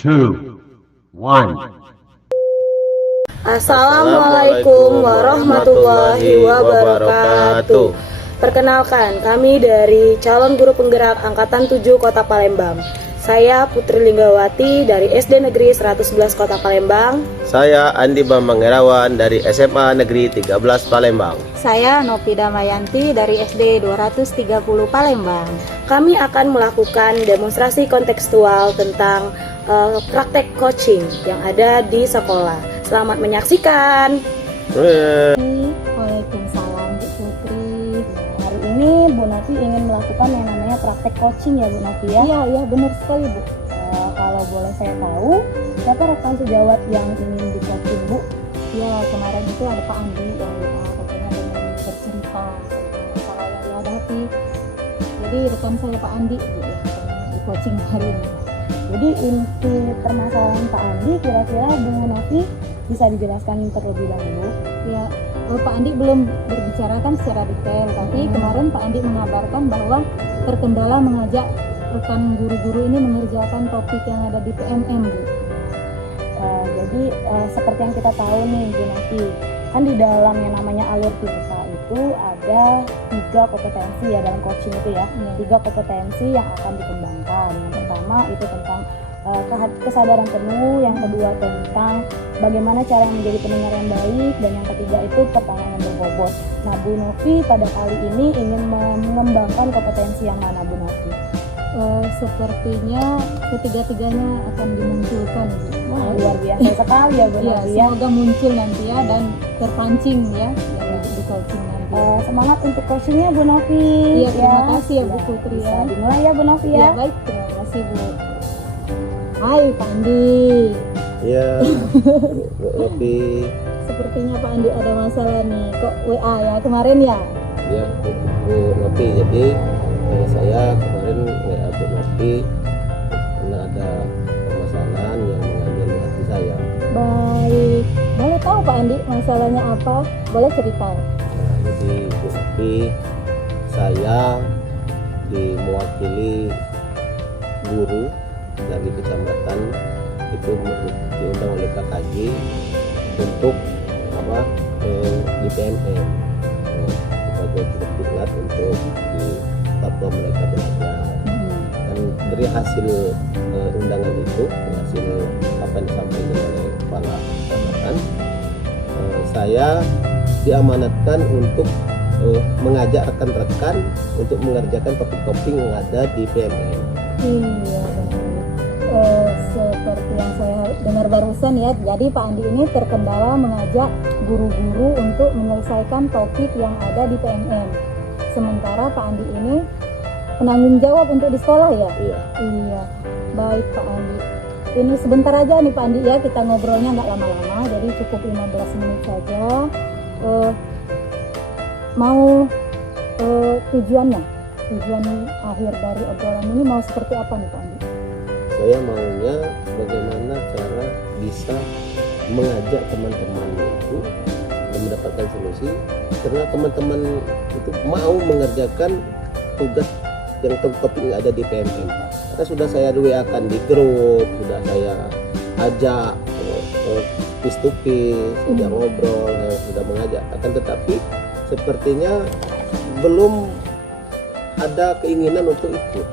two, one. Assalamualaikum warahmatullahi wabarakatuh. Perkenalkan, kami dari calon guru penggerak Angkatan 7 Kota Palembang. Saya Putri Linggawati dari SD Negeri 111 Kota Palembang. Saya Andi Bambang Herawan dari SMA Negeri 13 Palembang. Saya Nopida Mayanti dari SD 230 Palembang. Kami akan melakukan demonstrasi kontekstual tentang praktek coaching yang ada di sekolah. Selamat menyaksikan. Waalaikumsalam Bu Putri. Hari ini Bu Nati ingin melakukan yang namanya praktek coaching ya Bu Nati ya? Iya benar sekali Bu. Kalau boleh saya tahu, siapa rekan sejawat yang ingin di coaching Bu? Ya kemarin itu ada Pak Andi yang katanya dengan bercerita masalah yang dihadapi. Jadi rekan saya Pak Andi Bu, yang di coaching hari ini. Jadi inti permasalahan Pak Andi kira-kira Bu Nati bisa dijelaskan terlebih dahulu? Ya, Pak Andi belum berbicarakan secara detail, tapi kemarin Pak Andi mengabarkan bahwa terkendala mengajak rekan guru-guru ini mengerjakan topik yang ada di PMM, Bu. Jadi seperti yang kita tahu nih Bu Nati, kan di dalam yang namanya alur Tirta itu ada 3 kompetensi ya dalam coaching itu ya. 3 kompetensi yang akan dikembangkan. Yang pertama itu tentang kesadaran penuh, yang kedua tentang bagaimana cara menjadi pendengar yang baik, dan yang ketiga itu pertanyaan yang berbobot. Nah, Bu Novi pada kali ini ingin mengembangkan kompetensi yang mana Bu Novi? Sepertinya ketiga-tiganya akan dimunculkan. Wah, luar biasa sekali ya Bu Ya, Novi ya. semoga muncul nanti ya dan terpancing ya di coaching nanti. Semangat untuk coachingnya Bu Novi. Iya, terima kasih ya Bu Putri Bisa ya. dimulai ya Bu Novi Ya ya. baik, terima kasih Bu. Hai Pak Andi. Ya, lebih Sepertinya Pak Andi ada masalah nih. Kok WA ya kemarin ya? ya Bu Nopi. Jadi saya kemarin WA Bu Nopi karena ada permasalahan yang mengambil hati saya. Baik. Boleh tahu Pak Andi masalahnya apa? Boleh cerita. Nah, jadi Bu Nopi, saya diwakili guru dari kecamatan itu diundang oleh KKJ untuk di PMM sebagai diklat untuk di Papua mereka belajar. Dan dari hasil undangan itu, hasil apa yang disampaikan oleh kepala kecamatan, saya diamanatkan untuk mengajak rekan-rekan untuk mengerjakan topik-topik yang ada di PMM. Iya, seperti yang saya dengar barusan ya, jadi Pak Andi ini terkendala mengajak guru-guru untuk menyelesaikan topik yang ada di PMM. Sementara Pak Andi ini penanggung jawab untuk di sekolah ya? Iya. Iya, baik Pak Andi. Ini sebentar aja nih Pak Andi ya, kita ngobrolnya nggak lama-lama, jadi cukup 15 menit saja. Tujuan akhir dari obrolan ini mau seperti apa nih Pak Andi? Saya maunya bagaimana cara bisa mengajak teman-teman itu dan mendapatkan solusi, karena teman-teman itu mau mengerjakan tugas yang topik yang ada di PMM. Karena sudah saya WA-kan di grup, sudah saya ajak face to face, sudah ngobrol, sudah mengajak. Akan tetapi sepertinya belum ada keinginan untuk ikut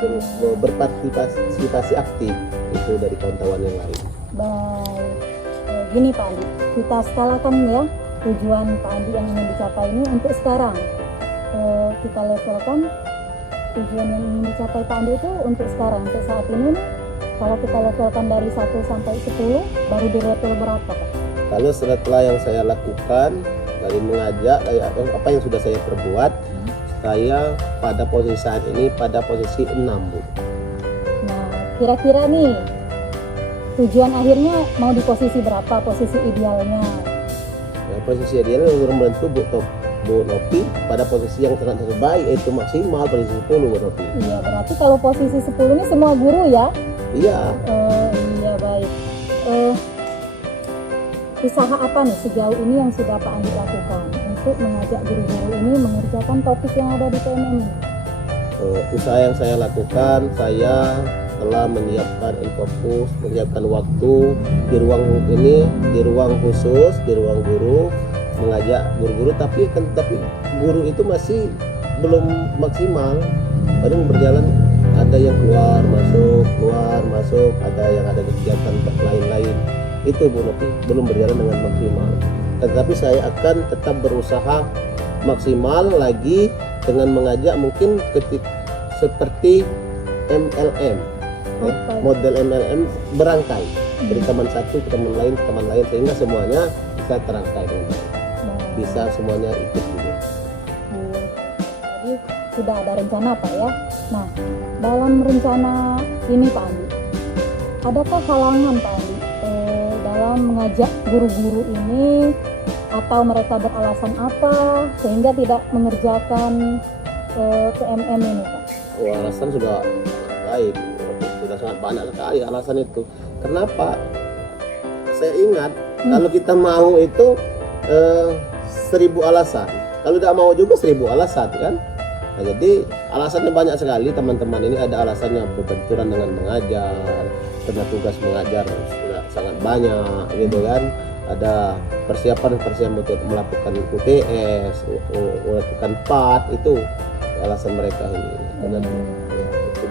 dan berpartisipasi aktif itu dari kawan-kawan yang lain. Baik, gini Pak Andi, kita skalakan ya tujuan Pak Andi yang ingin dicapai ini untuk sekarang. Kita levelkan tujuan yang ingin dicapai Pak Andi itu untuk sekarang, untuk saat ini nih, kalau kita levelkan dari 1 sampai 10 baru di level berapa Pak? Kalau setelah yang saya lakukan dari mengajak apa yang sudah saya perbuat, saya pada posisi saat ini pada posisi 6 Bu. Nah kira-kira nih tujuan akhirnya mau di posisi berapa, posisi idealnya? Nah, posisi idealnya untuk membantu Bu Nopi pada posisi yang sangat terbaik, yaitu maksimal posisi 10 Bu Nopi. Iya, berarti kalau posisi 10 ini semua guru ya? Iya. Iya baik. Usaha apa nih sejauh ini yang sudah Pak Andi lakukan untuk mengajak guru-guru ini mengerjakan topik yang ada di PMM ini? Usaha yang saya lakukan, saya telah menyiapkan infocus, menyiapkan waktu di ruang ini, di ruang khusus, di ruang guru, mengajak guru-guru, tapi guru itu masih belum maksimal, kadang berjalan ada yang keluar masuk, ada yang ada kegiatan lain-lain, itu Bu Nopi belum berjalan dengan maksimal. Tetapi saya akan tetap berusaha maksimal lagi dengan mengajak mungkin seperti MLM, model MLM berangkai dari teman satu ke teman lain sehingga semuanya bisa terangkai dengan baik. Bisa semuanya ikut juga. Jadi sudah ada rencana Pak ya. Nah, dalam rencana ini Pak Andi, adakah halangan Pak Andi dalam mengajak guru-guru ini, atau mereka beralasan apa sehingga tidak mengerjakan PMM ini Pak? Alasan sudah lain, sudah sangat banyak sekali alasan itu. Kenapa? Saya ingat kalau kita mau itu 1000 alasan, kalau tidak mau juga 1000 alasan kan. Nah, jadi alasannya banyak sekali teman-teman ini. Ada alasannya berbenturan dengan mengajar, karena tugas mengajar sudah sangat banyak gitu kan. Ada persiapan untuk melakukan UTS, melakukan PAT, itu alasan mereka ini. Karena, ya, itu.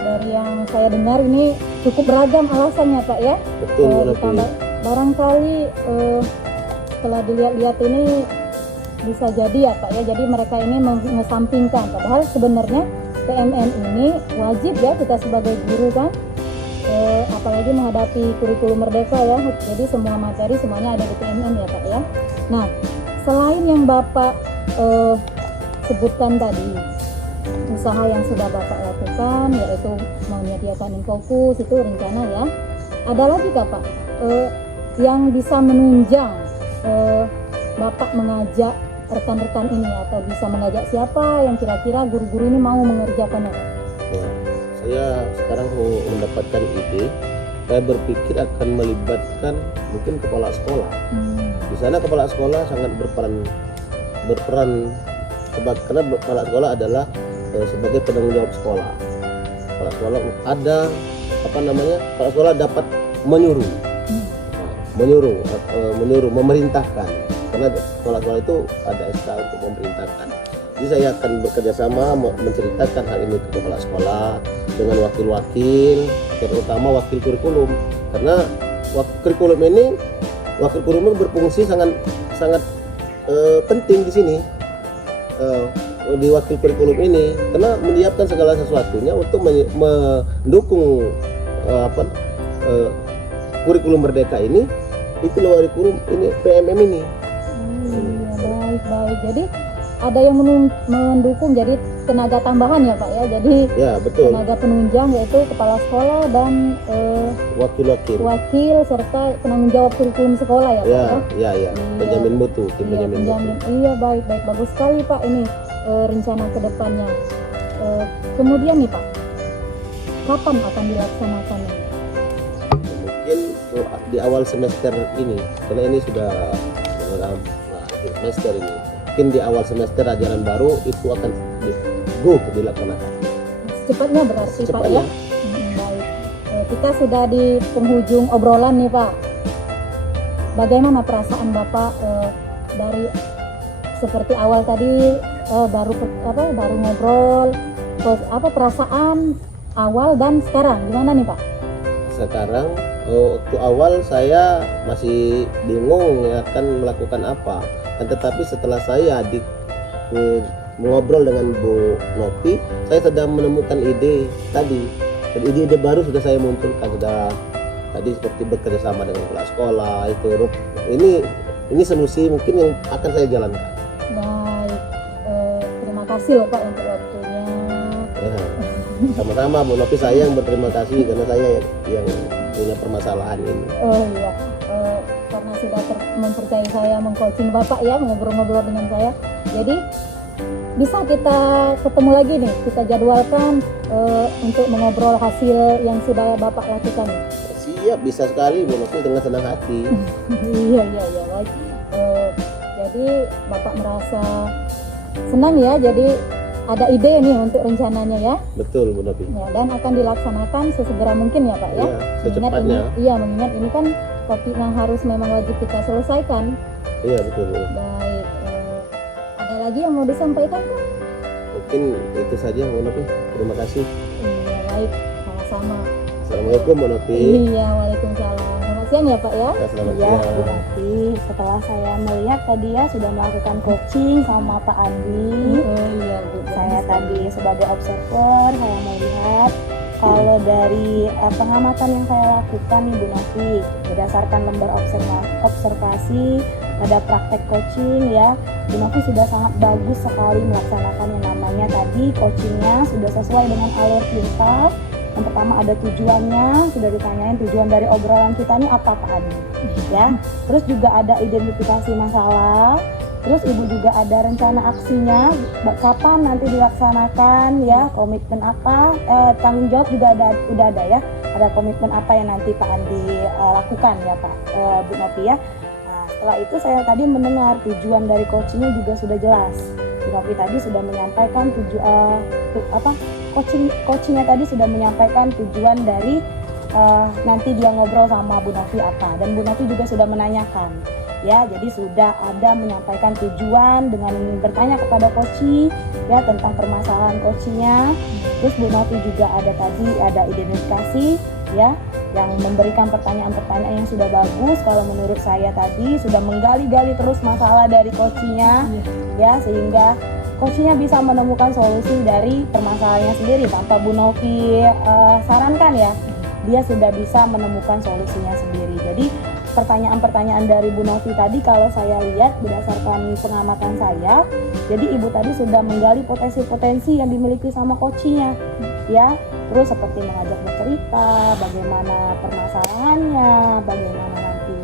Dari yang saya dengar ini cukup beragam alasannya Pak ya. Betul. Barangkali setelah dilihat-lihat ini bisa jadi ya Pak ya, jadi mereka ini mengesampingkan, padahal sebenarnya PMN ini wajib ya kita sebagai guru kan, apalagi menghadapi kurikulum merdeka ya, jadi semua materi semuanya ada di PMN ya Pak ya. Nah, selain yang Bapak sebutkan tadi, usaha yang sudah Bapak lakukan yaitu menyediakan infocus, itu rencana ya, ada lagi kah Pak yang bisa menunjang Bapak mengajak rekan-rekan ini, atau bisa mengajak siapa yang kira-kira guru-guru ini mau mengerjakannya? Nah, saya sekarang mau mendapatkan ide. Saya berpikir akan melibatkan mungkin kepala sekolah. Di sana kepala sekolah sangat berperan karena kepala sekolah adalah sebagai penanggung jawab sekolah. Kepala sekolah ada kepala sekolah dapat menyuruh, memerintahkan. Karena sekolah-sekolah itu ada SK untuk memerintahkan. Jadi saya akan bekerja sama menceritakan hal ini ke kepala sekolah dengan wakil-wakil, terutama wakil kurikulum. Karena wakil kurikulum berfungsi sangat penting di sini, di wakil kurikulum ini, karena menyiapkan segala sesuatunya untuk mendukung kurikulum merdeka ini. Itu kurikulum ini, PMM ini. Baik. Jadi ada yang mendukung, jadi tenaga tambahan ya Pak ya. Jadi ya, betul. Tenaga penunjang yaitu kepala sekolah dan wakil serta penanggung jawab kurikulum sekolah ya Pak ya. Ya. Penjamin mutu, tim penjamin mutu. Iya, baik, bagus sekali Pak ini rencana kedepannya. Kemudian nih Pak, kapan akan dilaksanakannya? Mungkin di awal semester ini, karena ini sudah semester ini, mungkin di awal semester ajaran baru itu akan dilaksanakan. Secepatnya berarti Pak ya. Baik. Kita sudah di penghujung obrolan nih Pak. Bagaimana perasaan Bapak dari seperti awal tadi baru ngobrol, perasaan awal dan sekarang gimana nih Pak? Sekarang waktu awal saya masih bingung akan melakukan apa. Tetapi setelah saya mengobrol dengan Bu Nopi, saya sudah menemukan ide tadi. Dan ide baru sudah saya munculkan, sudah tadi seperti bekerja sama dengan kepala sekolah itu. Ini solusi mungkin yang akan saya jalankan. Baik, terima kasih loh Pak untuk waktunya. Ya, sama-sama Bu Nopi, saya yang berterima kasih karena saya yang punya permasalahan ini. Oh iya, karena sudah mempercayai saya mengcoaching Bapak ya, ngobrol-ngobrol dengan saya. Jadi bisa kita ketemu lagi nih, kita jadwalkan untuk mengobrol hasil yang sudah Bapak lakukan. Siap, bisa sekali Bu Nopi, dengan senang hati. Iya baik. Jadi Bapak merasa senang ya, jadi ada ide nih untuk rencananya ya. Betul Bu Novi. Ya, dan akan dilaksanakan sesegera mungkin ya Pak ya. Ya, secepatnya. Mengingat ini kan topik yang harus memang wajib kita selesaikan. Iya betul. Baik, ada lagi yang mau disampaikan Pak? Mungkin itu saja Bu Novi. Terima kasih. Iya baik, sama-sama. Assalamualaikum Bu Novi. Iya, waalaikumsalam. Selamat siang ya Pak ya. Ya, selamat Ya, Bu siang. Novi, setelah saya melihat tadi ya sudah melakukan coaching sama Pak Andi. Oh iya Bu. Saya tadi sebagai observer, saya melihat kalau dari pengamatan yang saya lakukan nih Bu Novi, berdasarkan lembar observasi, ada praktek coaching ya, Bu Novi sudah sangat bagus sekali melaksanakan yang namanya tadi coachingnya sudah sesuai dengan alur pintar. Yang pertama ada tujuannya, sudah ditanyain tujuan dari obrolan kita ini apa Pak Adi ya. Terus juga ada identifikasi masalah. Terus Ibu juga ada rencana aksinya, kapan nanti dilaksanakan ya, komitmen apa, tanggung jawab juga udah ada ya. Ada komitmen apa yang nanti Pak Andi lakukan ya Pak Bu Novi ya. Nah, setelah itu saya tadi mendengar tujuan dari coachingnya juga sudah jelas. Bu Novi tadi sudah menyampaikan coachingnya tadi sudah menyampaikan tujuan dari nanti dia ngobrol sama Bu Novi apa, dan Bu Novi juga sudah menanyakan ya, jadi sudah ada menyampaikan tujuan dengan bertanya kepada coach ya tentang permasalahan coachnya. Terus Bu Novi juga ada identifikasi ya, yang memberikan pertanyaan-pertanyaan yang sudah bagus. Kalau menurut saya tadi sudah menggali-gali terus masalah dari coachnya ya, sehingga coachnya bisa menemukan solusi dari permasalahannya sendiri tanpa Bu Novi sarankan ya, dia sudah bisa menemukan solusinya sendiri. Jadi pertanyaan-pertanyaan dari Bu Novi tadi kalau saya lihat berdasarkan pengamatan saya, jadi Ibu tadi sudah menggali potensi-potensi yang dimiliki sama coachnya ya. Terus seperti mengajak bercerita, bagaimana permasalahannya, bagaimana nanti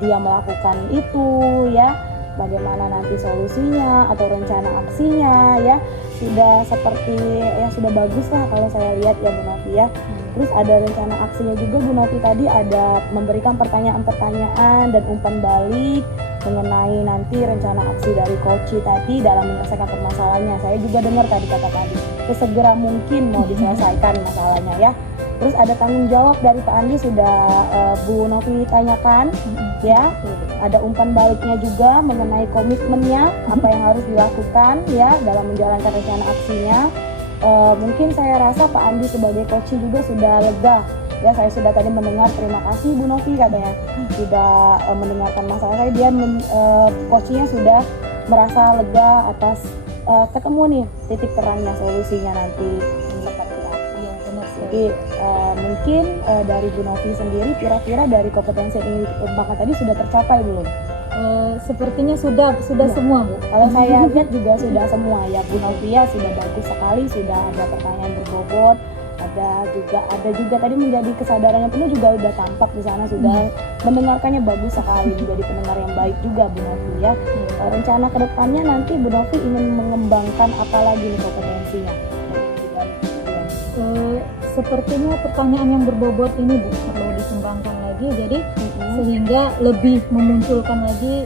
dia melakukan itu ya, bagaimana nanti solusinya atau rencana aksinya ya, sudah seperti ya sudah bagus lah kalau saya lihat ya Bu Novi ya. Terus ada rencana aksinya juga Bu Novi tadi ada memberikan pertanyaan-pertanyaan dan umpan balik mengenai nanti rencana aksi dari coach tadi dalam menyelesaikan permasalahannya. Saya juga dengar tadi kata tadi sesegera mungkin mau diselesaikan masalahnya ya. Terus ada tanggung jawab dari Pak Andi sudah Bu Novi tanyakan ya. Ada umpan baliknya juga mengenai komitmennya apa yang harus dilakukan ya dalam menjalankan rencana aksinya. Mungkin saya rasa Pak Andi sebagai coach juga sudah lega ya. Saya sudah tadi mendengar terima kasih Bu Novi katanya sudah mendengarkan masalah saya, dia coachnya sudah merasa lega atas ketemu nih titik terangnya solusinya nanti seperti apa. Iya, benar sekali. Jadi mungkin dari Bu Novi sendiri kira-kira dari kompetensi yang ingin dikembangkan tadi sudah tercapai belum? Sepertinya sudah semua Bu. Kalau saya lihat juga sudah semua ya Bu Novi ya, sudah bagus sekali, sudah ada pertanyaan berbobot, ada juga tadi menjadi kesadaran yang penuh juga udah tampak di sana, sudah mendengarkannya bagus sekali, menjadi pendengar yang baik juga Bu Novi ya. Rencana kedepannya nanti Bu Novi ingin mengembangkan apa lagi nih kompetensinya? Sepertinya pertanyaan yang berbobot ini Bu perlu dikembangkan lagi, jadi sehingga lebih memunculkan lagi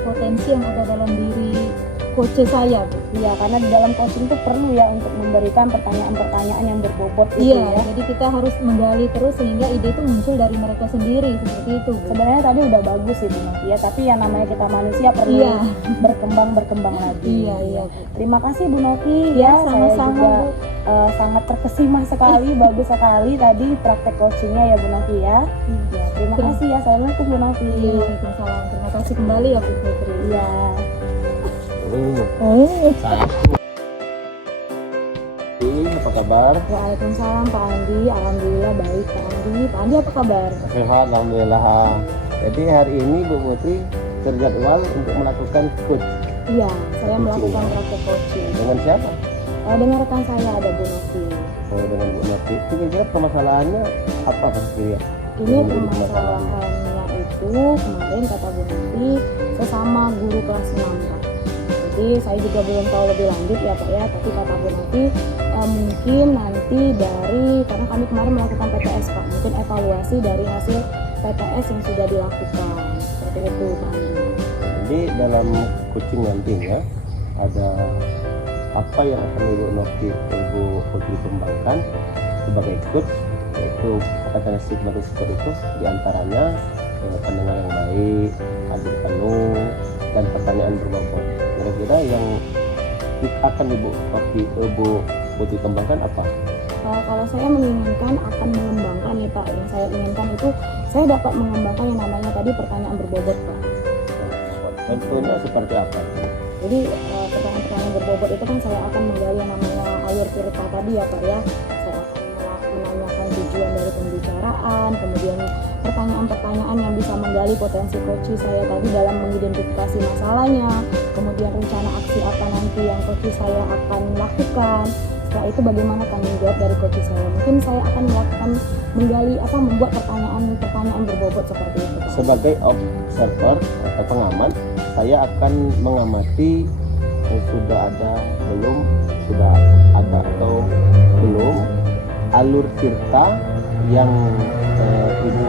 potensi yang ada dalam diri coach saya Bu. Iya, karena di dalam coaching itu perlu ya untuk memberikan pertanyaan-pertanyaan yang berbobot itu Iya, ya. jadi kita harus menggali terus sehingga ide itu muncul dari mereka sendiri seperti itu Bu. Sebenarnya tadi udah bagus sih Bu Novi ya, tapi yang namanya kita manusia perlu Iya. berkembang lagi. Iya Bu. Terima kasih Bu Novi Ya, ya, saya sama-sama, juga Bu. sangat terkesima sekali, bagus sekali tadi praktek coachingnya ya Bu Novi ya. Ya, terima kasih ya, assalamualaikum Bu Novi. Iya, waalaikumsalam. Terima kasih kembali ya Bu Fitri. Iya. Apa kabar? Waalaikumsalam Pak Andi, alhamdulillah baik Pak Andi. Pak Andi apa kabar? Sehat, alhamdulillah. Jadi hari ini Bu Putri terjadwal untuk melakukan coach Iya, saya melakukan praktek coaching. dengan siapa? Dengan rekan saya ada Bu Novi. Oh, dengan Bu Novi. Itu kira-kira permasalahannya apa kira-kira? Ini permasalahannya itu kemarin kata Bu Novi sesama guru kelas 6 Pak. Jadi saya juga belum tahu lebih lanjut ya Pak ya, tapi kata Bu Novi mungkin nanti karena kami kemarin melakukan PTS Pak, mungkin evaluasi dari hasil PTS yang sudah dilakukan seperti itu Pak Andi. Jadi dalam coaching nantinya ada apa yang akan Ibu Novi kembangkan sebagai coach, yaitu katanya sigma sport itu diantaranya pendengar yang baik, hadir penuh, dan pertanyaan berbobot. Kira-kira yang akan Ibu Putri kembangkan apa? Kalau saya menginginkan akan mengembangkan nih Pak, yang saya inginkan itu saya dapat mengembangkan yang namanya tadi pertanyaan berbobot Pak. Contohnya seperti apa? Jadi pertanyaan-pertanyaan berbobot itu kan saya akan menggali yang namanya alur cerita tadi ya Pak ya. Saya akan menanyakan tujuan dari pembicaraan, kemudian pertanyaan-pertanyaan yang bisa menggali potensi coach saya tadi dalam mengidentifikasi masalahnya, kemudian rencana aksi apa nanti yang coach saya akan lakukan. Setelah itu bagaimana tanggung jawab dari coach saya. Mungkin saya akan membuat pertanyaan berbobot seperti itu Pak. Sebagai observer atau pengamat, saya akan mengamati sudah ada atau belum alur cerita yang Ibu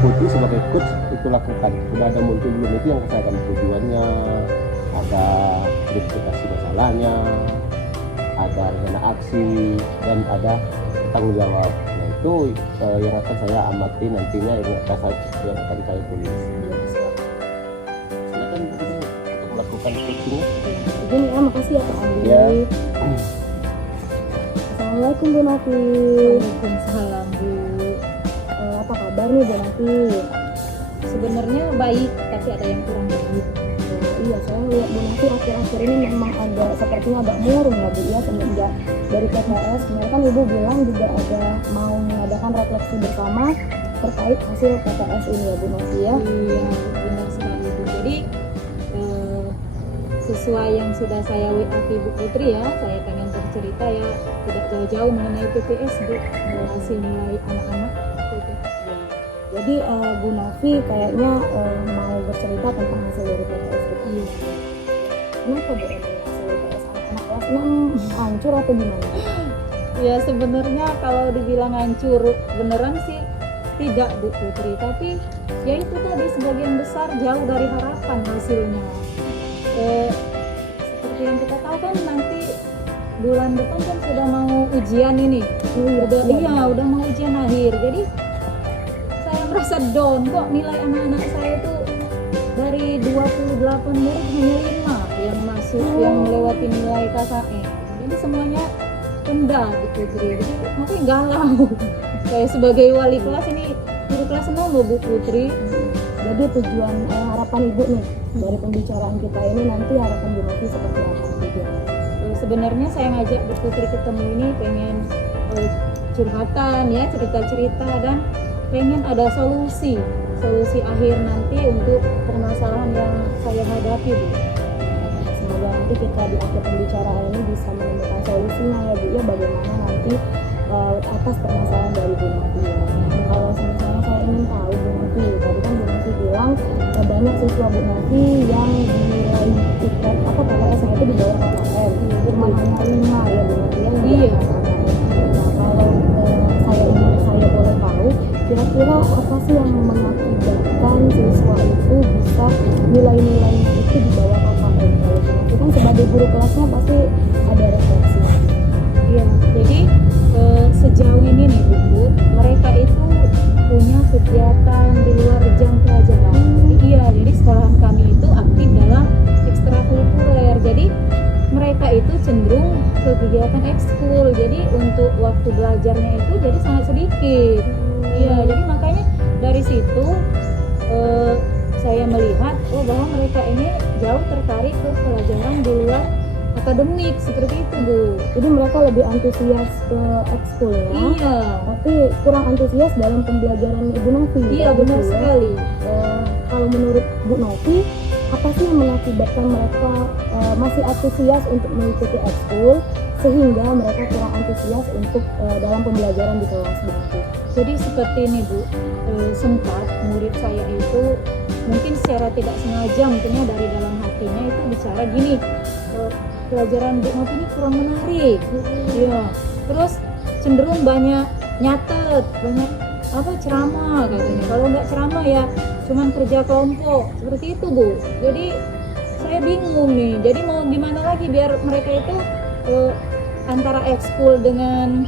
Putri sebagai coach itu lakukan. Sudah ada muncul belum, itu yang saya akan tujuannya, ada identifikasi masalahnya, ada rencana aksi, dan ada tanggung jawab. Nah itu yang akan saya amati nantinya, yang akan saya tulis. Silakan Bu, untuk melakukan coaching. Begini ya, makasih ya Pak Andi. Ya. Assalamualaikum Bu Novi. Waalaikumsalam Bu. Apa kabar nih Bu Novi? Sebenarnya baik, tapi ada yang kurang baik. Iya, saya lihat Bu Novi akhir-akhir ini memang sepertinya agak murung ya Bu ya, semenjak dari PTS. Kemarin kan Ibu bilang juga ada mau mengadakan refleksi bersama terkait hasil PTS ini ya Bu Novi ya. Iya, benar sekali Bu. Jadi sesuai yang sudah saya WA ke Ibu Putri ya, saya pengen bercerita ya tidak jauh-jauh mengenai PTS Bu, hasil nilai anak-anak gitu. Jadi Bu Novi kayaknya mau bercerita tentang hasil dari PTS itu. Iya. Kenapa Bu hasil PTS anak-anak kelas 6 hancur atau gimana? Ya sebenarnya kalau dibilang hancur beneran sih tidak Bu Putri, tapi ya itu tadi sebagian besar jauh dari harapan hasilnya. Seperti yang kita tahu kan nanti bulan depan kan sudah mau ujian ini, udah mau ujian akhir. Jadi saya merasa down, kok nilai anak-anak saya itu dari 28 murid hanya 5 yang masuk, yang melewati nilai KKM. Jadi semuanya rendah Bu Putri, jadi makanya galau. Saya sebagai wali kelas ini, guru kelas 6 loh Bu Putri. Jadi tujuan harapan Ibu nih dari pembicaraan kita ini, nanti harapan Bu Novi seperti apa tujuan? Sebenarnya saya ngajak Bu Putri ketemu ini pengen curhatan ya, cerita-cerita, dan pengen ada solusi akhir nanti untuk permasalahan yang saya hadapi Bu. Semoga nanti kita di akhir pembicaraan ini bisa menemukan solusinya ya Bu ya, bagaimana nanti atas permasalahan dari Bu Novi ya. Kalau misalnya saya ingin tahu Bu Novi, tadi kan Bu Novi bilang banyak siswa Bu Novi yang dinilai tiket PTS-nya itu di bawah KKM, cuma hanya 5 ya Bu Novi ya. Iya. Nah kalau saya boleh tahu, kira-kira apa sih yang mengakibatkan siswa itu bisa nilai-nilainya itu di bawah KKM? Kalau Bu Novi kan sebagai guru kelasnya pasti ada refleksi. Iya, jadi sejauh ini nih Bu, mereka itu punya kegiatan di luar jam pelajaran. Iya, jadi sekolahan kami itu aktif dalam ekstrakurikuler. Jadi mereka itu cenderung ke kegiatan ekskul. Jadi untuk waktu belajarnya itu jadi sangat sedikit. Iya, jadi makanya dari situ saya melihat bahwa mereka ini jauh tertarik ke pelajaran di luar akademik seperti itu Bu. Jadi mereka lebih antusias ke ekskul ya. Iya. Tapi kurang antusias dalam pembelajaran Ibu Novi. Iya benar gitu ya. sekali. Kalau menurut Bu Novi, apa sih yang mengakibatkan mereka masih antusias untuk mengikuti ekskul sehingga mereka kurang antusias untuk dalam pembelajaran di kelas Bu Novi? Jadi seperti ini Bu, sempat murid saya itu mungkin secara tidak sengaja mungkinnya dari dalam hatinya itu bicara gini, pelajaran Bu Novi ini kurang menarik. Iya. Terus cenderung banyak nyatet, banyak ceramah katanya. Kalau nggak ceramah ya cuman kerja kelompok seperti itu Bu. Jadi saya bingung nih. Jadi mau gimana lagi biar mereka itu antara ekskul dengan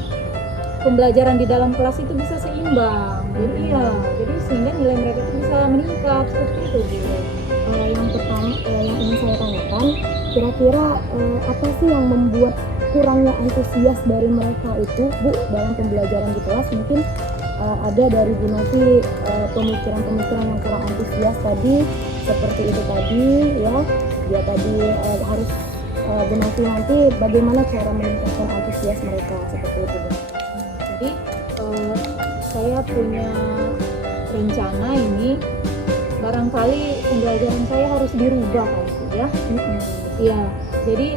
pembelajaran di dalam kelas itu bisa seimbang. Jadi jadi sehingga nilai mereka itu bisa meningkat seperti itu Bu. Yang pertama yang ingin saya tanyakan, kira-kira apa sih yang membuat kurangnya antusias dari mereka itu Bu dalam pembelajaran di kelas? Mungkin ada dari Bu Novi pemikiran-pemikiran yang kurang antusias tadi, seperti itu tadi ya, dia tadi harus Bu Novi nanti bagaimana cara meningkatkan antusias mereka seperti itu Bu. Jadi saya punya rencana ini, barangkali pembelajaran saya harus dirubah gitu ya. Iya, jadi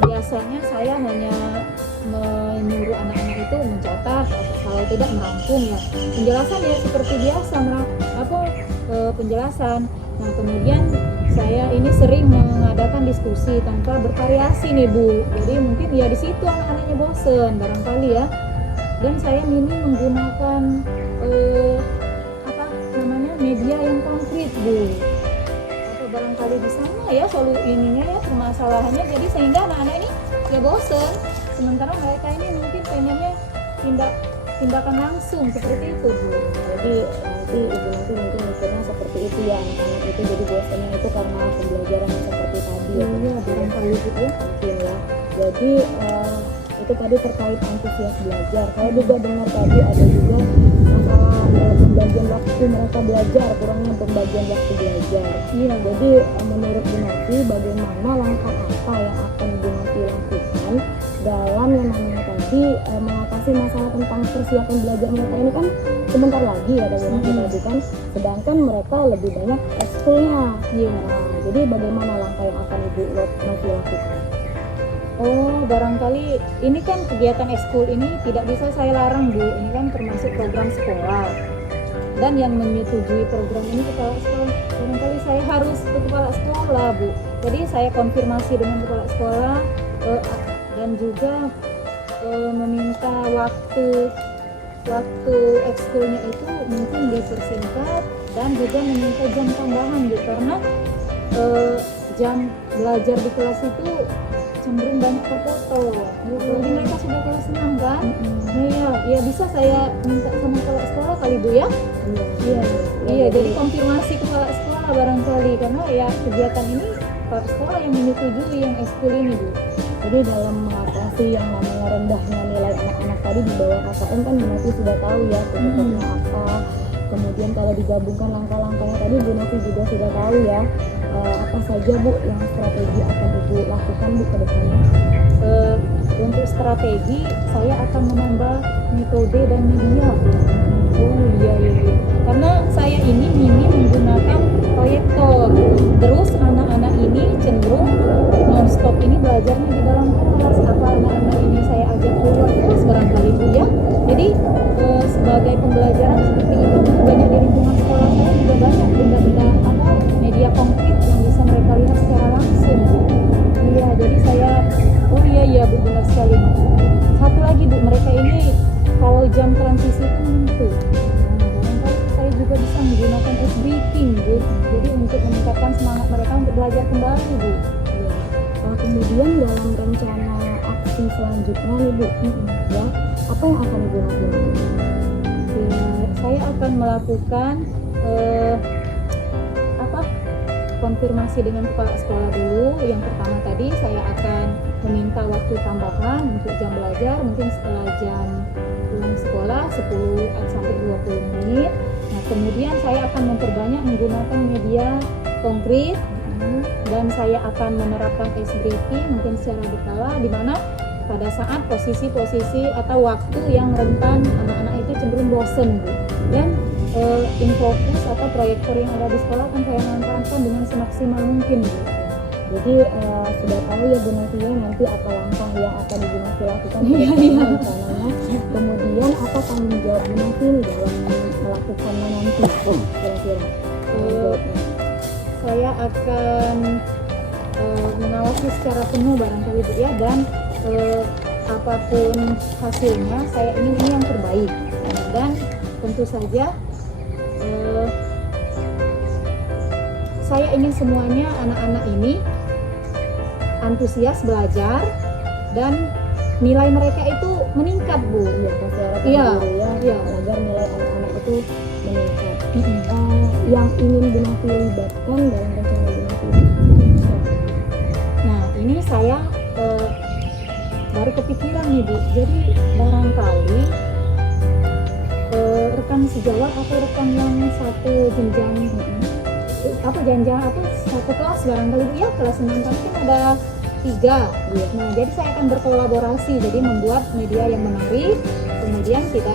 biasanya saya hanya menyuruh anak-anak itu mencatat, kalau tidak merangkum ya. Penjelasan ya seperti biasa, penjelasan. Nah kemudian saya ini sering mengadakan diskusi tanpa bervariasi nih Bu. Jadi mungkin ya di situ anak-anaknya bosen barangkali ya. Dan saya ini menggunakan media yang konkret Bu. Atau barangkali di sana ya ininya ya permasalahannya. Jadi sehingga anak-anak ini ya bosen. Sementara mereka ini mungkin pengennya tindakan langsung seperti itu Bu. Jadi nanti Ibu nanti mungkin mikirnya seperti itu ya, anak-anak itu jadi bosannya itu karena pembelajaran yang seperti tadi ya. Iya, barangkali gitu ya. Mungkin ya. Jadi itu tadi terkait antusias belajar. Saya juga dengar tadi ada juga masalah pembagian waktu mereka belajar, kurangnya pembagian waktu belajar. Iya. Jadi menurut Bu Novi, bagaimana langkah apa yang akan Bu Novi lakukan dalam yang namanya tadi mengatasi masalah tentang persiapan belajar mereka ini kan sebentar lagi ya Bu Novi tadi kan, sedangkan mereka lebih banyak ekskulnya. Iya. Nah, jadi bagaimana langkah yang akan Ibu Novi lakukan? Oh, barangkali ini kan kegiatan ekskul ini tidak bisa saya larang Bu. Ini kan termasuk program sekolah. Dan yang menyetujui program ini kepala sekolah. Barangkali saya harus ke kepala sekolah Bu. Jadi saya konfirmasi dengan kepala sekolah dan juga meminta waktu ekskulnya itu mungkin dipersingkat dan juga meminta jam tambahan Bu. Karena jam belajar di kelas itu cenderung banyak terpotong. Jadi mereka sudah kelas 6 kan? Nah ya bisa saya minta sama kepala sekolah kali Bu ya? Iya, jadi konfirmasi kepala sekolah barangkali, karena ya kegiatan ini kepala sekolah yang menyetujui yang ekskul ini Bu. Jadi dalam mengatasi yang namanya rendahnya nilai anak-anak tadi di bawah KKN kan Bu Novi sudah tahu ya penyebabnya apa. Kemudian kalau digabungkan langkah-langkahnya tadi Bu Novi juga sudah tahu ya apa saja Bu yang strategi akan Ibu lakukan Bu ke depannya. Untuk strategi saya akan menambah metode dan media Bu. Oh iya. Karena saya ini menggunakan proyektor. Terus anak-anak ini cenderung non-stop ini belajarnya di dalam kelas. Apa anak-anak ini saya ajak keluar kelas barangkali Bu ya. Jadi sebagai pembelajaran seperti itu banyak di lingkungan sekolah saya juga banyak benda-benda media konkret yang bisa mereka lihat secara langsung Bu. Iya, jadi saya iya Bu, benar sekali. Satu lagi Bu, mereka ini kalau jam transisi itu menentu. Barangkali saya juga bisa menggunakan briefing Bu. Jadi untuk meningkatkan semangat mereka untuk belajar kembali Bu. Kemudian dalam rencana aksi selanjutnya nih Bu, ya apa yang akan Ibu lakukan? Saya akan melakukan konfirmasi dengan kepala sekolah dulu. Yang pertama tadi saya akan meminta waktu tambahan untuk jam belajar, mungkin setelah jam pulang sekolah 10 sampai 20 menit. Nah kemudian saya akan memperbanyak menggunakan media konkret dan saya akan menerapkan briefing mungkin secara berkala, di mana pada saat posisi-posisi atau waktu yang rentan anak-anak itu cenderung bosen Bu. Dan infokus atau proyektor yang ada di sekolah akan saya manfaatkan dengan semaksimal mungkin Bu. Jadi sudah tahu ya Bu Novi ya nanti apa langkah yang akan Ibu Novi lakukan rencananya. Kemudian apa tanggung jawab Bu Novi dalam melakukannya nanti kira-kira? Saya akan mengawasi secara penuh barangkali Bu ya, dan apapun hasilnya saya ingin ini yang terbaik. Dan tentu saja saya ingin semuanya anak-anak ini antusias belajar dan nilai mereka itu meningkat, Bu. Iya, masyarakat Iya, guru ya, iya. agar nilai anak-anak itu meningkat. Yang ingin Bu Novi libatkan dalam rencana Bu Novi. Nah, ini saya baru kepikiran nih, Bu. Jadi barangkali rekan sejawat atau rekan yang satu jenjang satu kelas barangkali, Bu, ya kelas 6 kami kan ada 3. Nah, jadi saya akan berkolaborasi, jadi membuat media yang menarik, kemudian kita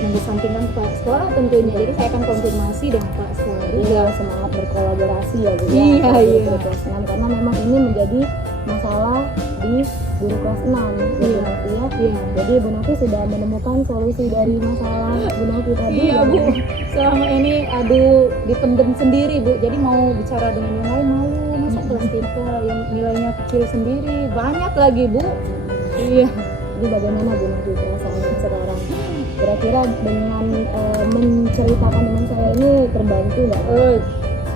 mengesampingkan kepala sekolah tentunya. Jadi saya akan konfirmasi dengan kepala sekolah juga. Iya, semangat berkolaborasi ya Bu. Iya, ya, iya. guru kelas 6, karena memang ini menjadi masalah di guru kelas 6 ya, Bu Iya. Novi ya. Iya. Jadi Bu Novi sudah menemukan solusi dari masalah Bu Novi tadi. Iya, ya, Bu. Selama ini dipendem sendiri, Bu. Jadi mau bicara dengan yang lain malu. Masa kelas kita yang nilainya kecil sendiri, banyak lagi, Bu. Iya. Jadi bagaimana Bu Novi perasaannya sekarang? Kira-kira dengan menceritakan dengan saya ini terbantu nggak?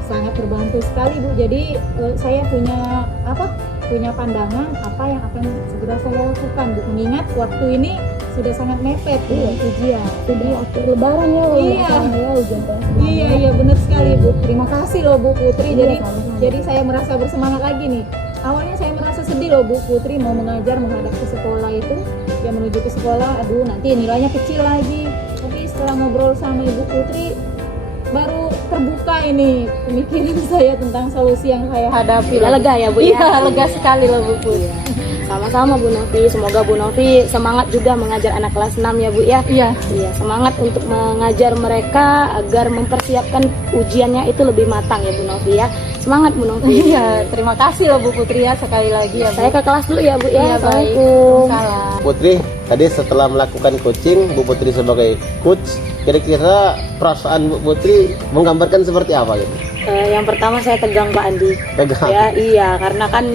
Sangat terbantu sekali, Bu. Jadi saya punya pandangan apa yang akan segera saya lakukan, Bu. Mengingat waktu ini sudah sangat mepet, Bu, ujian. Jadi akhir lebaran ya, Iya. ya ujian kelas 6. Iya, benar sekali, Bu. Terima kasih loh, Bu Putri. Iya, sama-sama. Jadi saya merasa bersemangat lagi nih. Awalnya saya merasa sedih loh, Bu Putri, mau mengajar menghadap ke sekolah itu, ya menuju ke sekolah, aduh nanti nilainya kecil lagi. Tapi setelah ngobrol sama Ibu Putri, baru terbuka ini pemikiran saya tentang solusi yang saya hadapi. Ya, lega ya, Bu, ya? Iya, lega sekali loh, Bu Putri. Sama-sama Bu Novi, semoga Bu Novi semangat juga mengajar anak kelas 6 ya Bu ya. Iya. Iya, semangat untuk mengajar mereka agar mempersiapkan ujiannya itu lebih matang ya Bu Novi ya. Semangat Bu Novi. Iya, terima kasih loh Bu Putri ya sekali lagi ya, Bu. Saya ke kelas dulu ya Bu ya. Iya, baik. Assalamualaikum. Salam. Putri, tadi setelah melakukan coaching, Bu Putri sebagai coach, kira-kira perasaan Bu Putri menggambarkan seperti apa gitu? Yang pertama saya tegang Pak Andi. Tegang. Ya iya, karena kan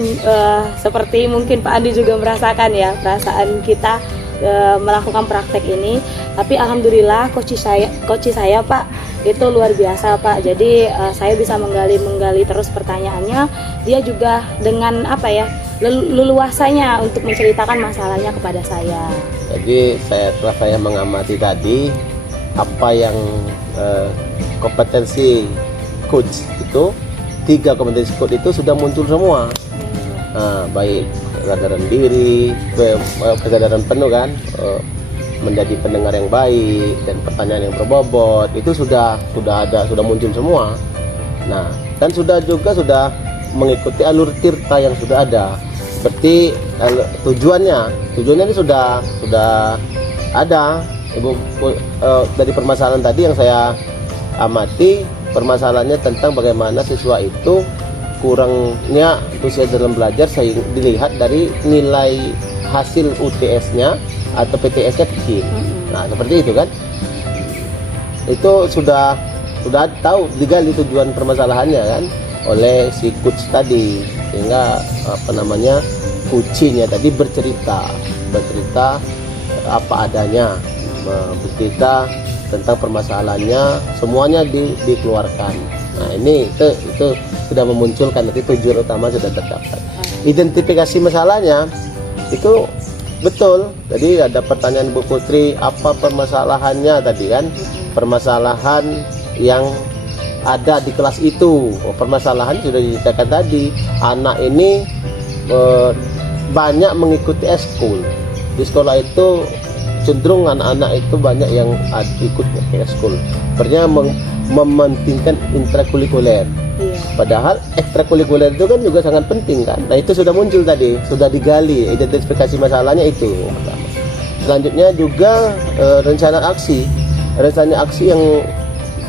seperti mungkin Pak Andi juga merasakan ya perasaan kita melakukan praktek ini. Tapi alhamdulillah coach saya Pak itu luar biasa Pak. Jadi saya bisa menggali terus pertanyaannya. Dia juga dengan apa ya leluasanya untuk menceritakan masalahnya kepada saya. Jadi setelah saya mengamati tadi apa yang kompetensi coach itu, 3 kompetensi coach itu sudah muncul semua. Baik kesadaran diri, kesadaran penuh kan, menjadi pendengar yang baik dan pertanyaan yang berbobot itu sudah muncul semua. Nah, dan sudah mengikuti alur tirta yang sudah ada. Seperti tujuannya ini sudah ada. Ibu, dari permasalahan tadi yang saya amati, permasalahannya tentang bagaimana siswa itu kurangnya antusias dalam belajar sehingga dilihat dari nilai hasil UTS-nya atau PTS-nya kecil. Nah, seperti itu kan. Itu sudah tahu digali tujuan permasalahannya kan oleh si coach tadi, sehingga coachnya tadi bercerita apa adanya, bercerita tentang permasalahannya, semuanya dikeluarkan. Nah, ini itu sudah memunculkan, nanti tujuan utama sudah tercapai. Identifikasi masalahnya itu betul. Jadi ada pertanyaan Bu Putri, apa permasalahannya tadi kan? Permasalahan yang ada di kelas itu. Permasalahan sudah diceritakan tadi. Anak ini banyak mengikuti eskul. Di sekolah itu cenderung anak-anak itu banyak yang ikut ekskul. Sebenarnya mementingkan intrakurikuler. Iya. Padahal ekstrakurikuler itu kan juga sangat penting kan. Nah, itu sudah muncul tadi, sudah digali identifikasi masalahnya itu yang pertama. Selanjutnya juga rencana aksi yang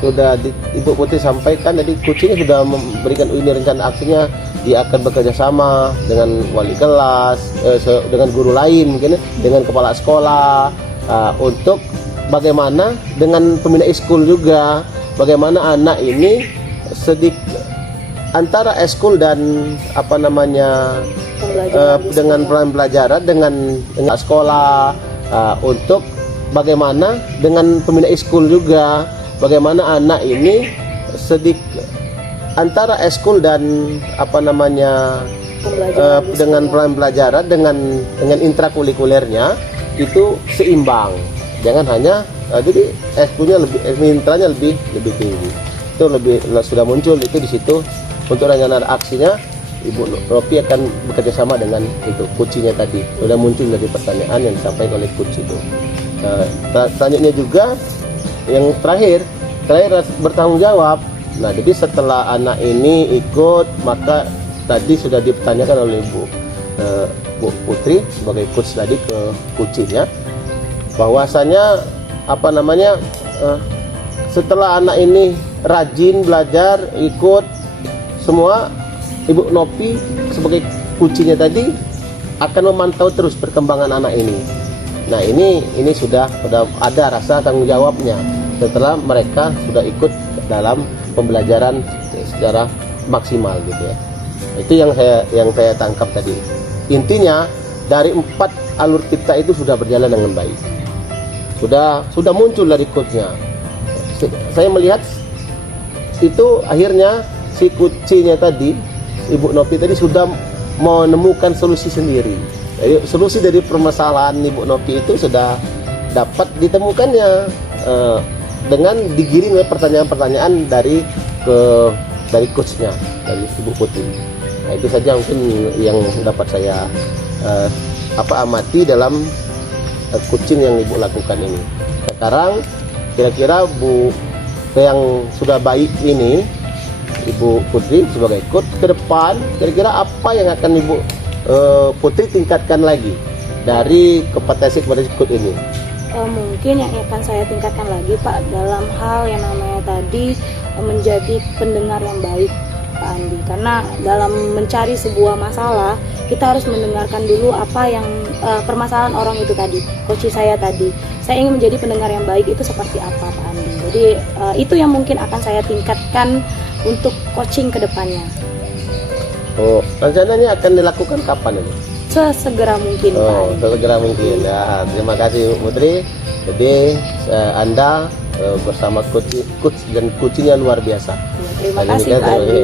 sudah Ibu Putri sampaikan tadi, coachnya sudah memberikan ini rencana aksinya. Dia akan bekerja sama dengan wali kelas, dengan guru lain mungkin, dengan kepala sekolah, untuk bagaimana dengan pembina eskul juga, bagaimana anak ini antara eskul dan dengan pembelajaran dengan sekolah, untuk bagaimana dengan pembina eskul juga, bagaimana anak ini antara eskul dan pembelajaran dengan pembelajaran dengan intrakurikulernya itu seimbang. Jangan hanya jadi ekskulnya lebih intranya lebih tinggi. Itu sudah muncul itu di situ. Untuk rencana aksinya Ibu Nopi akan bekerja sama dengan itu kucinya tadi. Sudah muncul dari pertanyaan yang disampaikan oleh kuci itu. Selanjutnya juga yang terakhir bertanggung jawab. Nah, jadi setelah anak ini ikut, maka tadi sudah dipertanyakan oleh Bu Putri sebagai coach tadi ke kucinya, bahwasanya setelah anak ini rajin belajar, ikut semua, Ibu Nopi sebagai kucinya tadi akan memantau terus perkembangan anak ini. Nah, ini sudah ada rasa tanggung jawabnya setelah mereka sudah ikut dalam pembelajaran secara maksimal gitu ya. Itu yang saya tangkap tadi. Intinya dari 4 alur kita itu sudah berjalan dengan baik. Sudah muncul dari coachnya. Saya melihat itu akhirnya si kucinya tadi, Ibu Nopi tadi sudah menemukan solusi sendiri. Jadi solusi dari permasalahan Ibu Nopi itu sudah dapat ditemukannya dengan digiring oleh pertanyaan-pertanyaan dari coachnya, dari Ibu Putri. Nah, itu saja mungkin yang dapat saya amati dalam coaching yang Ibu lakukan ini. Sekarang kira-kira Bu yang sudah baik ini, Ibu Putri sebagai coach, ke depan kira-kira apa yang akan Ibu Putri tingkatkan lagi dari kompetensi coach ini? Mungkin yang akan saya tingkatkan lagi Pak dalam hal yang namanya tadi menjadi pendengar yang baik Pak Andi, karena dalam mencari sebuah masalah kita harus mendengarkan dulu apa yang permasalahan orang itu tadi, coach saya tadi. Saya ingin menjadi pendengar yang baik itu seperti apa Pak Andi. Jadi itu yang mungkin akan saya tingkatkan untuk coaching ke depannya. Oh, rencananya akan dilakukan kapan ini? Sesegera mungkin Pak Andi. Sesegera mungkin. Ya, terima kasih Bu Putri. Jadi Anda bersama coach dan coachingnya luar biasa. Ya, terima kasih Pak Andi.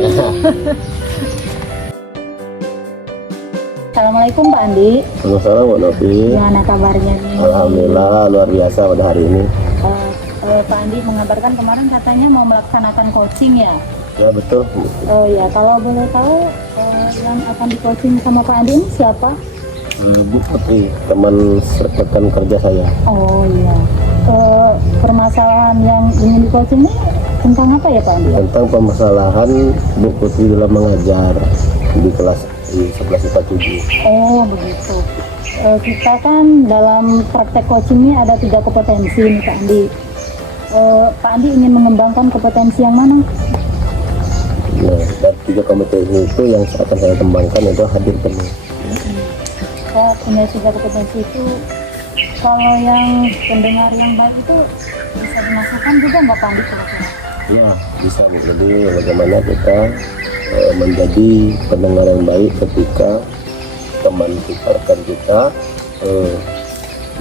Assalamualaikum Pak Andi. Waalaikumsalam Bu Nopi. Gimana kabarnya nih? Alhamdulillah luar biasa pada hari ini. Pak Andi mengabarkan kemarin katanya mau melaksanakan coaching ya? Ya betul. Oh ya, kalau boleh tahu yang akan di coaching sama Pak Andi ini siapa? Bu Putri, teman rekan kerja saya. Oh iya. Permasalahan yang ingin di coaching ini tentang apa ya Pak Andi? Tentang permasalahan Bu Putri dalam mengajar di kelas 11 IPA 7. Oh begitu. Kita kan dalam praktek coaching ini ada 3 kompetensi nih Pak Andi. Pak Andi ingin mengembangkan kompetensi yang mana? Nah, dari 3 kompetensi itu yang akan saya kembangkan itu hadir penuh. Saya punya 3 kompetensi itu. Kalau yang pendengar yang baik itu bisa dimasukkan juga nggak Pak Andi kira-kira? Ya bisa Bu. Jadi bagaimana kita menjadi pendengar yang baik ketika teman kita, rekan kita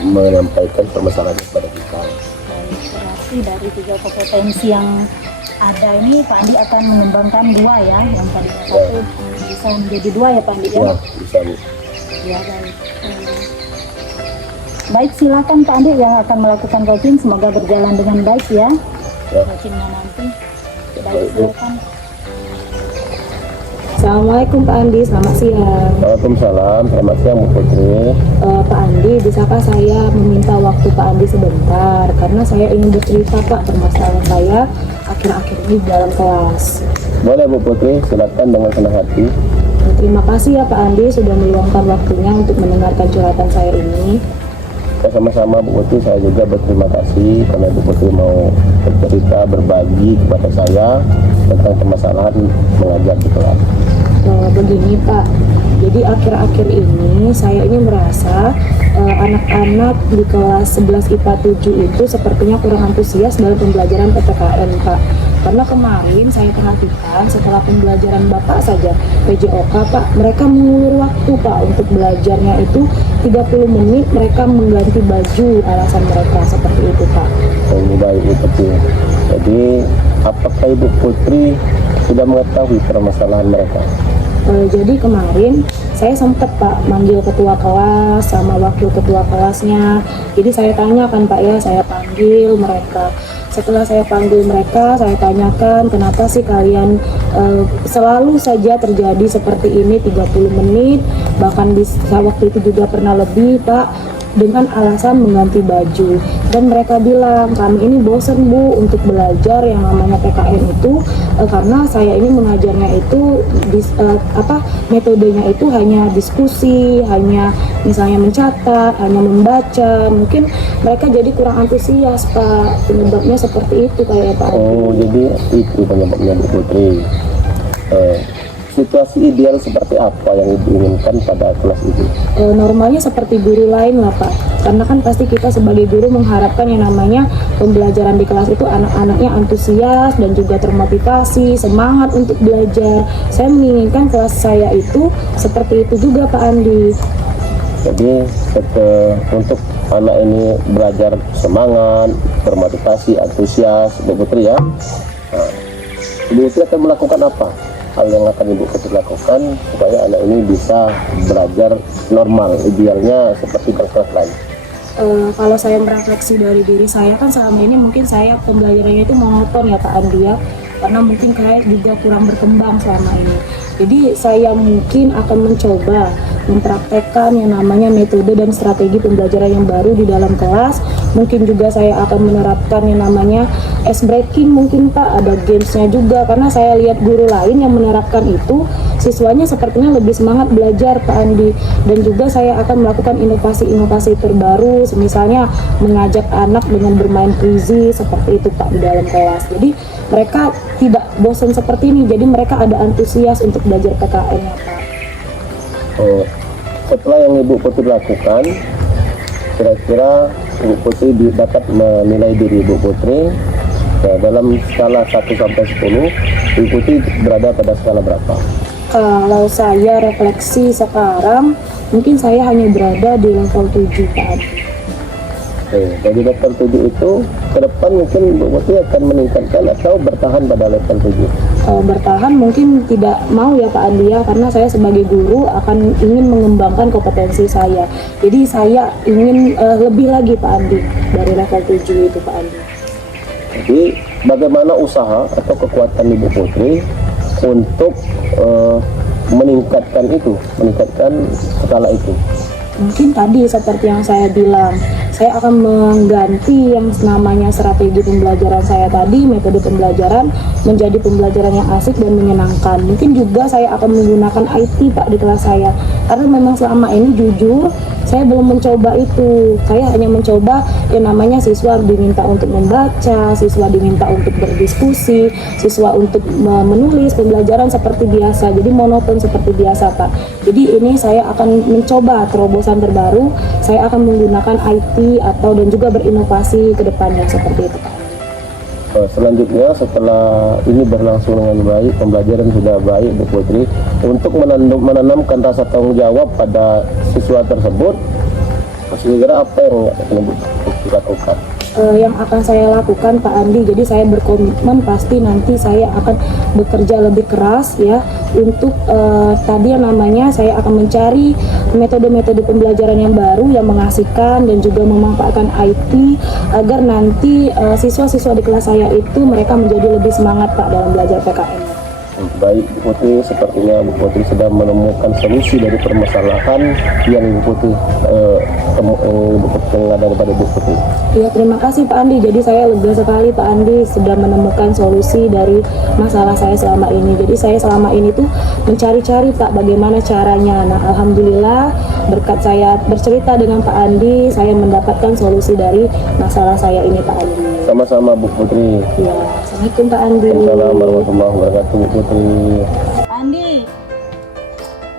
menyampaikan permasalahan kepada kita. Berarti dari 3 kompetensi yang ada ini Pak Andi akan mengembangkan 2 ya, yang tadi 1 bisa menjadi 2 ya Pak Andi ya? Ya bisa Bu. Ya baik. Baik, silakan Pak Andi yang akan melakukan coaching, semoga berjalan dengan baik ya. Ya. Coachingnya nanti. Baik, silakan. Assalamualaikum Pak Andi, selamat siang. Waalaikumsalam, selamat siang Bu Putri. Pak Andi, bisakah saya meminta waktu Pak Andi sebentar? Karena saya ingin bercerita Pak permasalahan saya akhir-akhir ini dalam kelas. Boleh Bu Putri, silakan dengan senang hati. Terima kasih ya Pak Andi sudah meluangkan waktunya untuk mendengarkan curhatan saya ini. Sama-sama Bu Putri, saya juga berterima kasih karena Bu Putri mau bercerita, berbagi kepada saya tentang permasalahan mengajar di kelas. Begini Pak, jadi akhir-akhir ini saya ini merasa anak-anak di kelas 11 IPA 7 itu sepertinya kurang antusias dalam pembelajaran PPKN Pak. Karena kemarin saya perhatikan setelah pembelajaran Bapak saja PJOK Pak, mereka mengulur waktu Pak untuk belajarnya itu 30 menit mereka mengganti baju alasan mereka seperti itu Pak. Ini baik Bu Putri. Jadi apakah Ibu Putri sudah mengetahui permasalahan mereka? Jadi kemarin saya sempat Pak manggil ketua kelas sama wakil ketua kelasnya. Jadi saya tanyakan Pak ya, saya panggil mereka. Setelah saya panggil mereka, saya tanyakan kenapa sih kalian selalu saja terjadi seperti ini 30 menit, bahkan waktu itu juga pernah lebih Pak, dengan alasan mengganti baju. Dan mereka bilang kami ini bosen Bu untuk belajar yang namanya PKN itu, karena saya ini mengajarnya itu metodenya itu hanya diskusi, hanya misalnya mencatat, hanya membaca. Mungkin mereka jadi kurang antusias Pak, penyebabnya seperti itu kayak Pak. Oh, jadi itu penyebabnya Bu Putri. Situasi ideal seperti apa yang diinginkan pada kelas itu? Normalnya seperti guru lain lah Pak, karena kan pasti kita sebagai guru mengharapkan yang namanya pembelajaran di kelas itu anak-anaknya antusias dan juga termotivasi, semangat untuk belajar. Saya menginginkan kelas saya itu seperti itu juga Pak Andi. Jadi untuk anak ini belajar semangat, termotivasi, antusias, Bu Putri ya. Nah, Bu Putri akan melakukan apa? Hal yang akan Ibu Putri lakukan supaya anak ini bisa belajar normal, idealnya seperti kelas lain. Kalau saya merefleksi dari diri saya kan selama ini mungkin saya pembelajarannya itu monoton ya Pak Andi ya, karena mungkin saya juga kurang berkembang selama ini. Jadi saya mungkin akan mencoba mempraktekkan yang namanya metode dan strategi pembelajaran yang baru di dalam kelas. Mungkin juga saya akan menerapkan yang namanya ice breaking mungkin Pak, ada gamesnya juga, karena saya lihat guru lain yang menerapkan itu siswanya sepertinya lebih semangat belajar Pak Andi. Dan juga saya akan melakukan inovasi-inovasi terbaru, misalnya mengajak anak dengan bermain puisi seperti itu Pak di dalam kelas. Jadi mereka tidak bosan seperti ini, jadi mereka ada antusias untuk belajar PKN ya Pak. Oh, setelah yang Ibu Putri lakukan, kira-kira Ibu Putri dapat menilai diri Ibu Putri ya, dalam skala 1 sampai 10, Ibu Putri berada pada skala berapa? Kalau saya refleksi sekarang, mungkin saya hanya berada di level 7 Pak. Oke, dari level 7 itu ke depan mungkin Ibu Putri akan meningkatkan atau bertahan pada level 7? Bertahan mungkin tidak mau ya Pak Andi ya, karena saya sebagai guru akan ingin mengembangkan kompetensi saya. Jadi saya ingin lebih lagi Pak Andi dari level 7 itu Pak Andi. Jadi bagaimana usaha atau kekuatan Ibu Putri untuk meningkatkan skala itu? Mungkin tadi seperti yang saya bilang, saya akan mengganti yang namanya strategi pembelajaran saya tadi, metode pembelajaran menjadi pembelajaran yang asik dan menyenangkan. Mungkin juga saya akan menggunakan IT Pak di kelas saya, karena memang selama ini jujur saya belum mencoba itu. Saya hanya mencoba yang namanya siswa diminta untuk membaca, siswa diminta untuk berdiskusi, siswa untuk menulis, pembelajaran seperti biasa, jadi monoton seperti biasa Pak. Jadi ini saya akan mencoba terobosan terbaru, saya akan menggunakan IT dan juga berinovasi ke depannya seperti itu Pak. Selanjutnya setelah ini berlangsung dengan baik, pembelajaran sudah baik Bu Putri, untuk menanamkan rasa tanggung jawab pada siswa tersebut, kira-kira apa yang akan Ibu Putri lakukan? Yang akan saya lakukan Pak Andi, jadi saya berkomitmen pasti nanti saya akan bekerja lebih keras ya untuk tadi yang namanya saya akan mencari metode-metode pembelajaran yang baru yang mengasihkan dan juga memanfaatkan IT agar nanti siswa-siswa di kelas saya itu mereka menjadi lebih semangat Pak dalam belajar PKN. Baik Bu Putri, sepertinya Bu Putri sudah menemukan solusi dari permasalahan yang Ibu Putri yang ada pada Bu Putri. Ya, terima kasih Pak Andi. Jadi saya lega sekali Pak Andi sudah menemukan solusi dari masalah saya selama ini. Jadi saya selama ini tuh mencari-cari Pak bagaimana caranya. Nah, alhamdulillah berkat saya bercerita dengan Pak Andi, saya mendapatkan solusi dari masalah saya ini Pak Andi. Sama-sama Bu Putri. Ya, assalamualaikum Pak Andi. Assalamualaikum warahmatullahi wabarakatuh Bu Putri. Andi,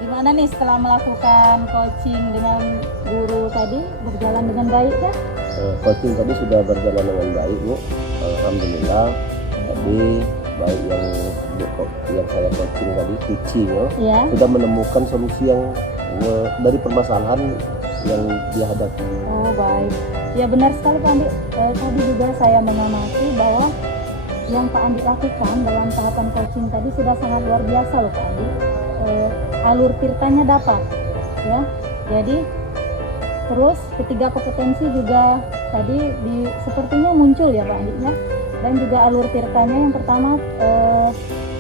gimana nih setelah melakukan coaching dengan guru tadi, berjalan dengan baik kan? Coaching tadi sudah berjalan dengan baik Bu, alhamdulillah. Tadi baik yang saya coaching tadi Cici Ya. sudah menemukan solusi yang dari permasalahan yang dihadapi. Oh baik, ya benar sekali Pak Andi. Tadi juga saya mengamati bahwa yang Pak Andi lakukan dalam tahapan coaching tadi sudah sangat luar biasa loh Pak Andi. alur tirtanya dapat ya. Jadi terus ketiga kompetensi juga tadi sepertinya muncul ya Pak Andi ya. Dan juga alur tirtanya yang pertama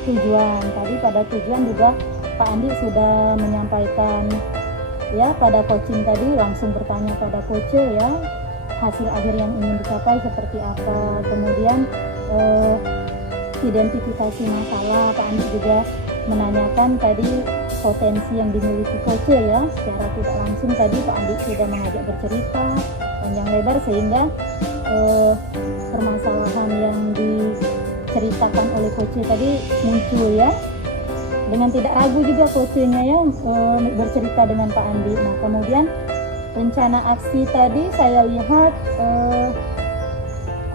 tujuan. Tadi pada tujuan juga Pak Andi sudah menyampaikan ya, pada coaching tadi langsung bertanya pada coach ya, hasil akhir yang ingin dicapai seperti apa. Kemudian identifikasi masalah, Pak Andi juga menanyakan tadi potensi yang dimiliki coach ya. Secara tidak langsung tadi Pak Andi sudah mengajak bercerita panjang lebar sehingga permasalahan yang diceritakan oleh coach tadi muncul ya. Dengan tidak ragu juga coachnya ya bercerita dengan Pak Andi. Nah kemudian rencana aksi tadi saya lihat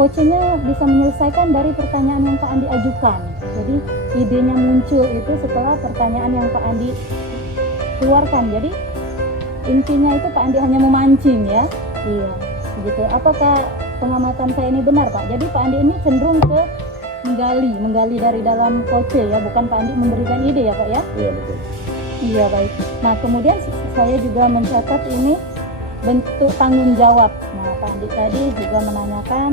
coachnya bisa menyelesaikan dari pertanyaan yang Pak Andi ajukan. Jadi idenya muncul itu setelah pertanyaan yang Pak Andi keluarkan. Jadi intinya itu Pak Andi hanya memancing ya. Iya, begitu. Apakah pengamatan saya ini benar Pak? Jadi Pak Andi ini cenderung ke menggali dari dalam coach ya, bukan Pak Andi memberikan ide ya Pak ya? Iya betul. Iya baik. Nah kemudian saya juga mencatat ini bentuk tanggung jawab. Nah Pak Andi tadi juga menanyakan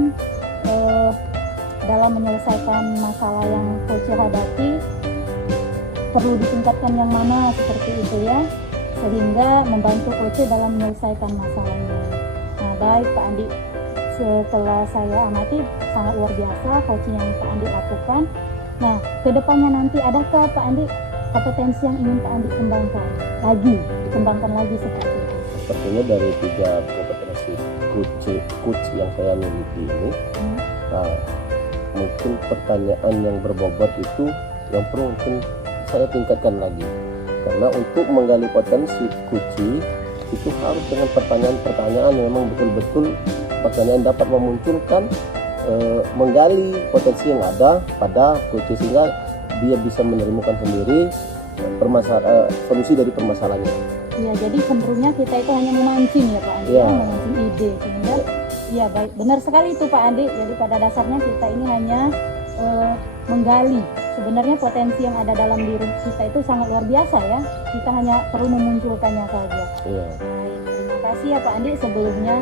dalam menyelesaikan masalah yang coach hadapi perlu ditingkatkan yang mana seperti itu ya, sehingga membantu coach dalam menyelesaikan masalahnya. Nah baik Pak Andi, setelah saya amati sangat luar biasa coaching yang Pak Andi lakukan. Nah kedepannya nanti adakah Pak Andi kompetensi yang ingin Pak Andi dikembangkan lagi seperti itu? Sepertinya dari 3 kompetensi coach yang saya miliki ini, nah, mungkin pertanyaan yang berbobot itu yang perlu mungkin saya tingkatkan lagi, karena untuk menggali potensi coach itu harus dengan pertanyaan-pertanyaan yang memang betul-betul pertanyaan dapat memunculkan menggali potensi yang ada pada coach sehingga dia bisa menemukan sendiri solusi dari permasalahannya. Ya, jadi cenderungnya kita itu hanya memancing ya Pak Andi, Ya. memancing ide sehingga ya baik, benar sekali itu Pak Andi. Jadi pada dasarnya kita ini hanya menggali. Sebenarnya potensi yang ada dalam diri kita itu sangat luar biasa ya. Kita hanya perlu memunculkannya saja. Iya. Baik, terima kasih ya Pak Andi sebelumnya.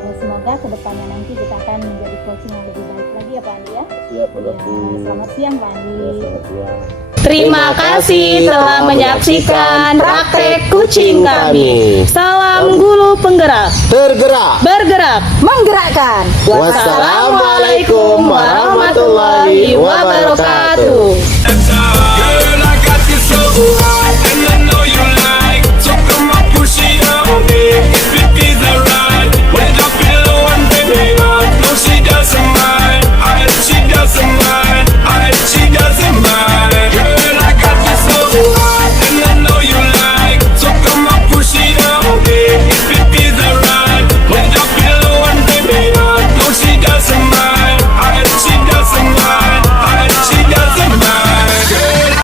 Semoga kedepannya nanti kita akan menjadi coaching yang lebih baik lagi ya Pak Andi ya. Siap, Ya, Dokter. selamat siang Pak Andi. Ya, selamat siang. Terima kasih telah menyaksikan praktek kucing kami. Salam guru penggerak, Tergerak. bergerak, menggerakkan. Wassalamualaikum warahmatullahi wabarakatuh.